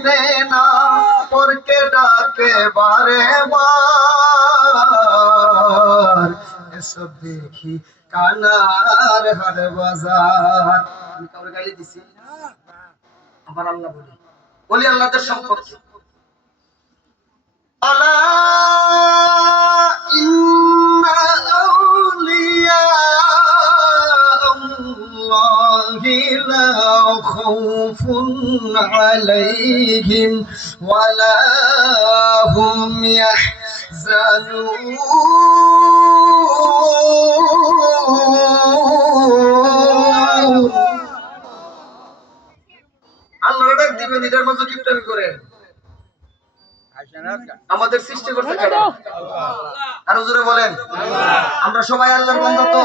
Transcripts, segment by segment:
চিনে না, পরকে ডাকে বারে বার, এসব দেখি কানার হাট বাজার। আমি কাউরে গালি দিছি? আমার আল্লাহ বলি, বলি আল্লাহদের সম্পর্কে, আলা ইন্না আউলিয়া আল্লাহি লা খাউফুন আলাইহিম ওয়া লা হুম ইয়াহজানুন। আল্লাহর ডাক দিবেন, এটার মধ্যে কিপটামি করেন। আমাদের সৃষ্টি করতে কারা? আরো জোরে বলেন। আমরা সবাই আল্লাহর বান্দা তো?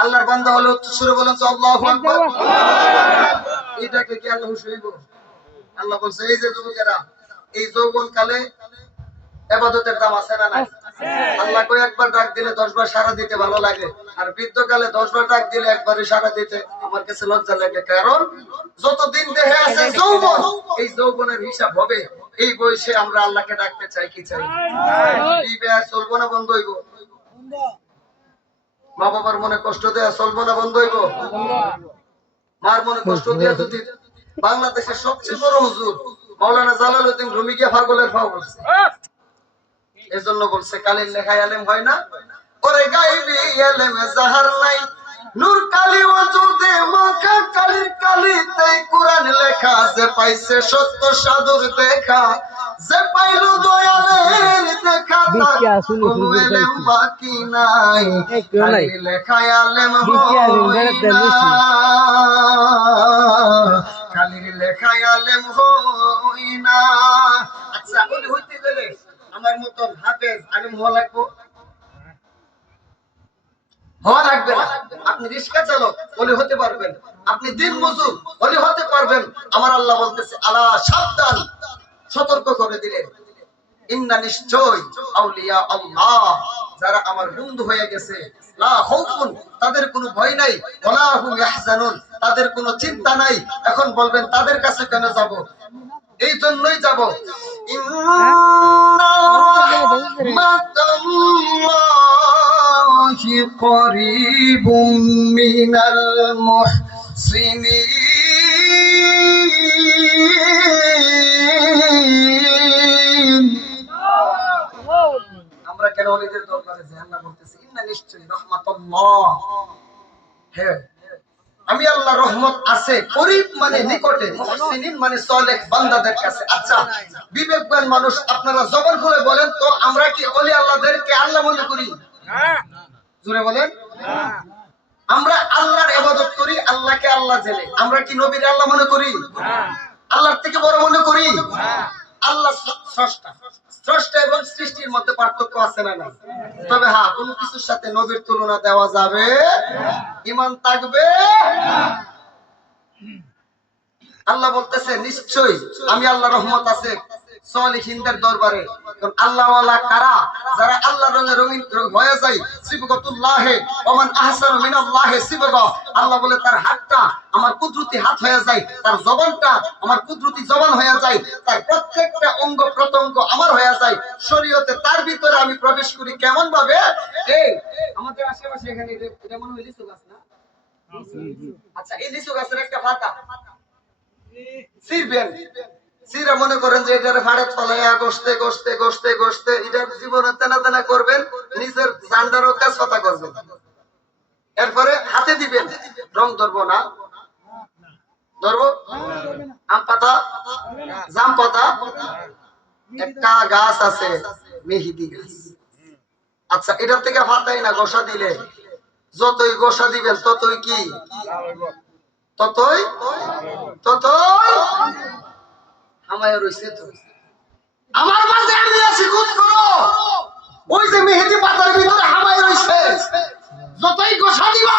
আল্লাহর বান্দা হলে উচ্চ সুরে বলেন তো আল্লাহু আকবার। এটাকে কি আল্লাহ শুইব? আল্লাহ বলছে এই যে যুবকেরা, এই যৌবন কালে ইবাদতের দাম আছে না নাই? আল্লাহ কই একবার ডাক দিলে 10 বার সাড়া দিতে ভালো লাগে, আর বৃদ্ধকালে 10 বার ডাক দিলে একবারে সাড়া দিতে আমার কাছে লজ্জা লাগে। কারণ যতদিন দেহে আছে যৌবন, এই যৌবনের হিসাব হবে। এই বয়সে আমরা আল্লাহকে ডাকতে চাই কি চাই? বিবাহ চলবো না বন্ধ হইব? মা বাবার মনে কষ্ট দেয়া চলবো না বন্ধ হইব? মার মনে কষ্ট দেয়া যদি বাংলাদেশের সবচেয়ে বড় হুজুর মাওলানা জালালউদ্দিন রুমি গিয়ে পাগলের ফাও বলছে, এজন্য বলছে কালির লেখায় আলেম হয় না। ওরে গাইবি এলেমে জাহার নাই, নূর কালি ওজুদে মাখা, কালির কালিতে কোরআন লেখা, যে পাইছে সত্য সাধুর দেখা, যে পাইলো দয়ালের দেখা, তার কোনো এলেম বাকি নাই। কালির লেখায় আলেম হই না, কালির লেখায় আলেম হই না। আচ্ছা, ওলি হইতে গেলে আমার মতন হাফেজ আলেম হওয়া লাগবে? হওয়া লাগবে না। আপনি রিক্সা চালক ওলি হতে পারবেন, আপনি দিন মজুর ওলি হতে পারবেন। আমার আল্লাহ বলতেছে আলা সাবধান, সতর্ক করে দিলেন, ইন্না নিশ্চয় আউলিয়া আল্লাহ, যারা আমার বন্ধু হয়ে গেছে, লা খাউফুন, তাদের কোনো ভয় নাই, ওয়ালা হুম ইয়াহজানুন, তাদের কোনো চিন্তা নাই। এখন বলবেন তাদের কাছে কেন যাব? এই জন্যই যাব, ইন্না রাহমাতাল্লাহি করিবুম মিনাল মুহসিনিন। আমরা কেন ওলিদের দরবারে যাই? আল্লাহ বলতেছে ইন্না নিশ্চয়ই রাহমাতুল্লাহ, হ্যাঁ আমি আল্লাহ রহমত আছে করিব মানে নিকটে, মুহসিনিন মানে সালেহ বান্দাদের কাছে। আচ্ছা, বিবেকবান মানুষ আপনারা জবান খুলে বলেন তো, আমরা কি ওলি আল্লাহদেরকে আল্লাহ মনে করি? জোরে বলেন। আমরা আল্লাহর ইবাদত করি, আল্লাহকে আল্লাহ জেনে। আমরা কি নবীর আল্লাহ মনে করি? আল্লাহর থেকে বড় মনে করি? আল্লাহ স্রষ্টা, স্রষ্টা এবং সৃষ্টির মধ্যে পার্থক্য আছে না নাই? তবে হ্যাঁ, কোনো কিছুর সাথে নবীর তুলনা দেওয়া যাবে, ঈমান থাকবে। আল্লাহ বলতেছে নিশ্চয়ই আমি আল্লাহ রহমত আছে সালিহিনদের দরবারে। আল্লাহ ওয়ালা কারা? যারা আল্লাহর রঙে রঙিন হয়ে যায়। সিবগাতুল্লাহি ওয়া মান আহসানু মিনাল্লাহি সিবগা, আল্লাহ বলে তার হাতটা আমার কুদরতি হাত হয়ে যায়, তার জবানটা আমার কুদরতি জবান হয়ে যায়, তার প্রত্যেকটা অঙ্গ প্রত্যঙ্গ আমার হয়ে যায়। শরীয়তে তার ভিতরে আমি প্রবেশ করি। কেমন ভাবে? এই আমাদের আশেপাশে এখানে এটা মনে হয় লিচু গাছ না? আচ্ছা, এই লিচু গাছের একটা পাতা সিরবেন, সিরা মনে করেন যে এটার ফাড়ে ফলাইয়া গোস্তে গোস্তে গোস্তে গোস্তে এটার জীবনে তেনা তেনা করবেন, নিজের জান্ডারও তেজপাতা করবেন, এরপরে হাতে দিবেন। রং ধরবো না? ধরবো? আম পাতা, জাম পাতা, একটা গাছ আছে মেহেদি গাছ। আচ্ছা, এটার থেকে ফাটাই না, গোসা দিলে যতই গোসা দিবেন ততই কি? ততই ততই আমায় রইছে তো। আমার মাঝে আমি আছি, খুঁজ করো। ওই যে মেহেদি পাতার ভিতরে হামায় রইছে, যতই গোসা দিবা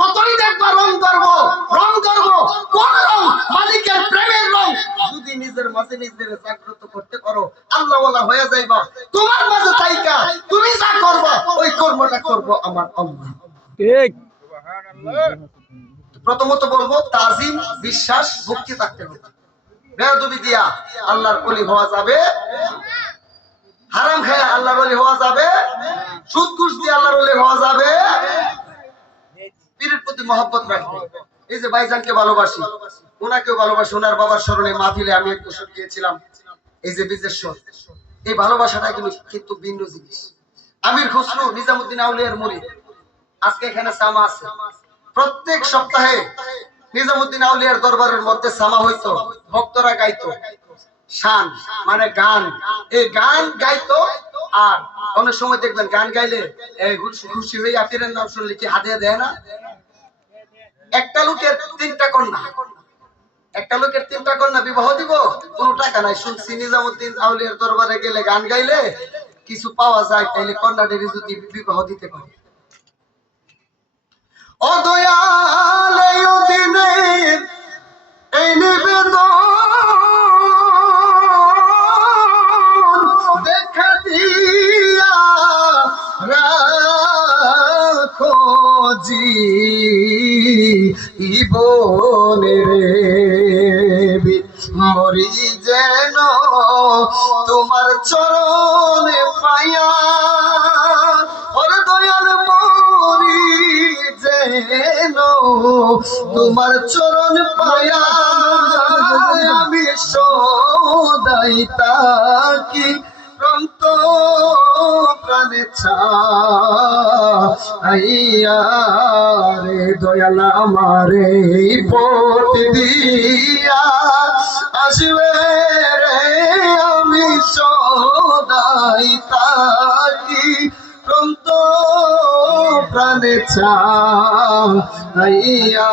ততই দেখবা রং ধরবো, রং ধরবো। কোন রং? মালিকের প্রেমের রং। যদি নিজের মাঝে নিজের জাগ্রত করতে পারো, আল্লাহ ওয়ালা হয়ে যাইবা। তোমার মাঝে তাইকা তুমি যা করবা ওই কর্মটা করব আমার আল্লাহ। ঠিক। সুবহানাল্লাহ। প্রথমত বলবো তাজিম, বিশ্বাস, ভক্তি থাকতে হবে। বেয়াদবি দিয়া আল্লাহর ওলি হওয়া যাবে, হারাম খায় আল্লাহর ওলি হওয়া যাবে, সুদ ঘুষ দিয়ে আল্লাহর ওলি হওয়া যাবে, পীরের প্রতি মহব্বত রাখবে। এই যে ভাইজানকে ভালোবাসি, ওনাকেও ভালোবাসি, ওনার বাবার স্মরণে মাহফিলে আমি এক বছর গিয়েছিলাম, এই যে বিজেশ্বর, এই ভালোবাসাটা কিন্তু ভিন্ন জিনিস। আমির খুসরু নিজামুদ্দিন আউলিয়ার মুরিদ, আজকে এখানে সামা আছে। প্রত্যেক সপ্তাহে নিজামুদ্দিন আউলিয়ার দরবারের মধ্যে সামা হইতো, ভক্তরা গাইতো শান মানে গান, এই গান গাইতো। আর অনেক সময় দেখবেন গান গাইলে খুশি হয়ে আপিরের নাম শুনলে কি হাদিয়া দেয় না? একটা লোকের 3টা কন্যা, একটা লোকের 3টা কন্যা বিবাহ দিব, কোনো টাকা নাই। শুনছি নিজামুদ্দিন আউলিয়ার দরবারে গেলে গান গাইলে কিছু পাওয়া যায়, তাইলে কন্যাদেরই যদি বিবাহ দিতে পারে। ও দয়াল এই দিনের এই নিবেদন দেখা দিয়া রাখো জীবনে রে, মরি যেন তোমার চরণে পাইয়া, ওরে দয়াল মরি যেন তোমার চরণ পাইয়া, আমি সদাই তাকি প্রন্ত প্রাণে চাইয়া রে, দয়াল আমারে পথ দিয়া আসবে রে, আমি সদাই তাকি প্রন্ত প্রাণে চাইয়া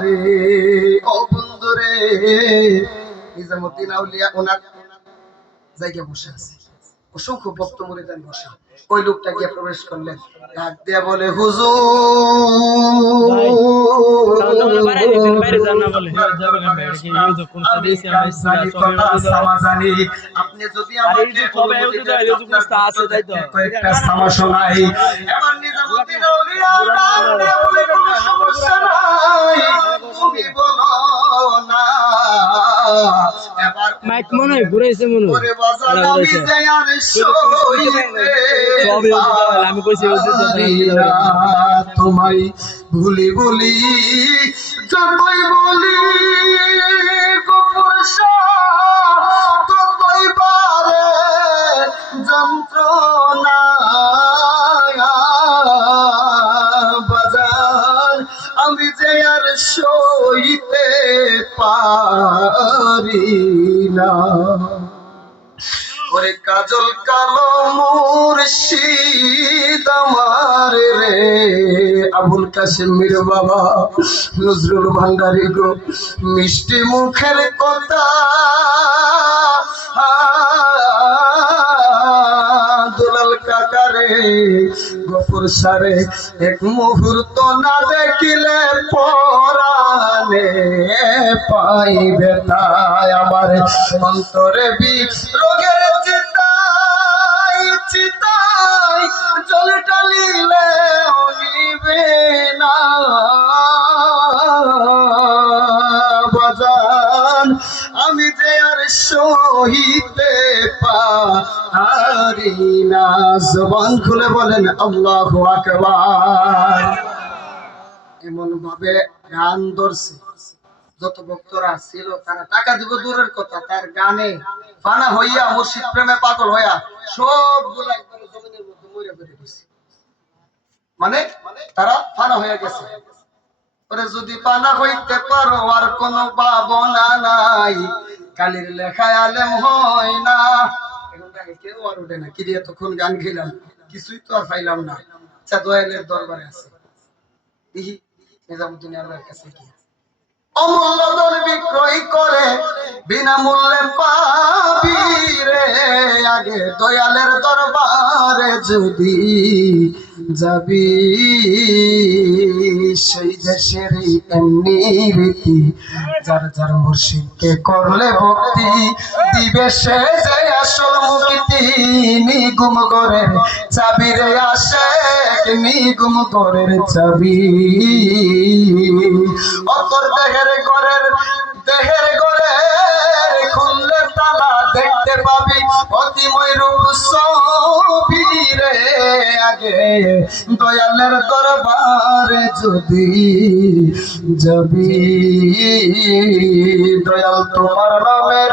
রে। ও বন্ধু রে, নিজামুদ্দিন আউলিয়া ওনার জায়গায় বসে আছে, অসংখ্য ভক্ত মুরিদান বসা। ওই লোকটা গিয়ে প্রবেশ করলেন, ডাক দিয়া বলে হুজুর, আপনি যদি আমাকে কয়েকটা সামা শোনাই। এবার নিজামুদ্দিন আউলিয়া ডাক দিয়া বলে কোনো সমস্যা নাই, তুমি বলো না। এবার মাইক মনে হয় ঘুরাইছে, মনে হয় আমি কইছি তোমায় ভুলি বলি, যতই বলি ততই পারে যন্ত্রণা বাজার, আমি যে আর সইতে পারি না। ওরে কাজল কালো মুর্শিদ আমার রে, আবুল কাসেমের বাবা নজরুল ভান্ডারী গো, মিষ্টি মুখের কথা দুলাল কাকারে গফুর সারে, এক মুহূর্ত না দেখিলে পরাণে পাইবে তাই, আমার অন্তরে বিরোগের চিতাই চিতাই জল টালিলে নিবে না বাজান, আমি যে আর সহিতে পারি না। জবান খুলে বলেন আল্লাহু আকবার। এমন ভাবে গান ধরছে, যত ভক্তরা ছিল তারা টাকা দিব দূরের কথা, তার গানে ফানা হইয়া মুর্শিদ প্রেমে পাগল হইয়া সবগুলা একবারে জমিনের মধ্যে মরে পড়ে গেছে। মানে তারা ফানা হয়ে গেছে। পরে যদি পানা হইতে পারো আর কোন ভাবনা নাই, কালির লেখায় আলেম হয় না। এখন তাকে কেউ আর ওঠে না, কি দিয়ে তখন গান গেলাম, কিছুই তো আর পাইলাম না। আচ্ছা দয়ালের দরবারে আছে, দেখি নিজামুদ্দিন আউলিয়ার কাছে কি অমূল্য দর বিক্রয় করে বিনামূল্যে পাবি রে, আগে দয়ালের দরবারে যদি যাবি, সেই দেশের এমনি রীতি, যার যার মুর্শিদকে করলে ভক্তি, দিবে সে যে আসল মুক্তি। নিগুম গরের চাবি রে আসে, নিগুম গরের চাবি, অতর দেহের গরের দেখতে পাবি অতিময় রূপ ছবি রে আগে দয়ালের দরবারে যদি যাবি দয়াল তোমার নামের